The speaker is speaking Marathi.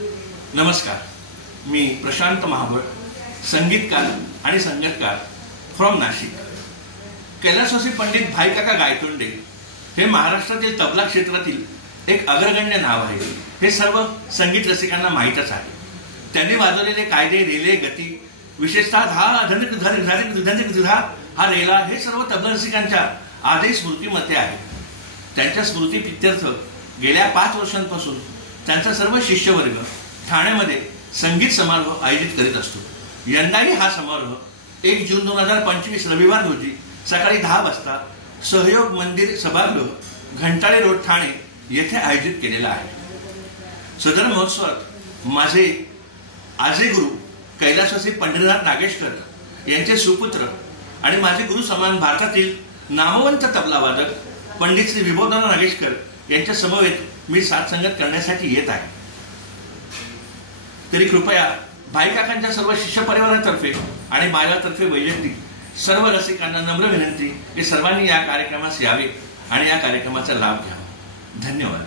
नमस्कार, मी प्रशांत महाबळ, संगीतकार आणि संगीतकार फ्रॉम नाशिक. कैलासवासी पंडित भाईकाका गायतोंडे हे महाराष्ट्रातील तबला क्षेत्रातील एक अग्रगण्य नाव आहे. हे सर्व संगीत रसिकांना माहीतच आहे. त्यांनी वाजवलेले कायदे, रेले, गती, विशेषतः हा रेला हे सर्व तबला रसिकांच्या आजही स्मृतीमध्ये आहे. त्यांच्या स्मृती प्रित्यर्थ गेल्या 5 वर्षांपासून त्यांचा सर्व शिष्यवर्ग ठाण्यामध्ये संगीत समारोह आयोजित करीत असतो. यंदाही हा समारोह 1 जून 2025 रविवार रोजी सकाळी 10 वाजता सहयोग मंदिर सभागृह, घंटाळे रोड, ठाणे येथे आयोजित केलेला आहे. सदर महोत्सवात माझे आजे गुरु कैलासवासी पंढरीनाथ नागेशकर यांचे सुपुत्र आणि माझे गुरु समान भारतातील नामवंत तबला वादक पंडित श्री विभोदाना नागेशकर यांच्या समवेत मी साथ संगत करण्यासाठी येत आहे. तरी कृपया भाईकाकांच्या सर्व शिष्य परिवारातर्फे आणि माझ्यातर्फे वैयक्तिक सर्व रसिकांना नम्र विनंती की सर्वांनी या कार्यक्रमास यावे आणि या कार्यक्रमाचा लाभ घ्यावा. धन्यवाद.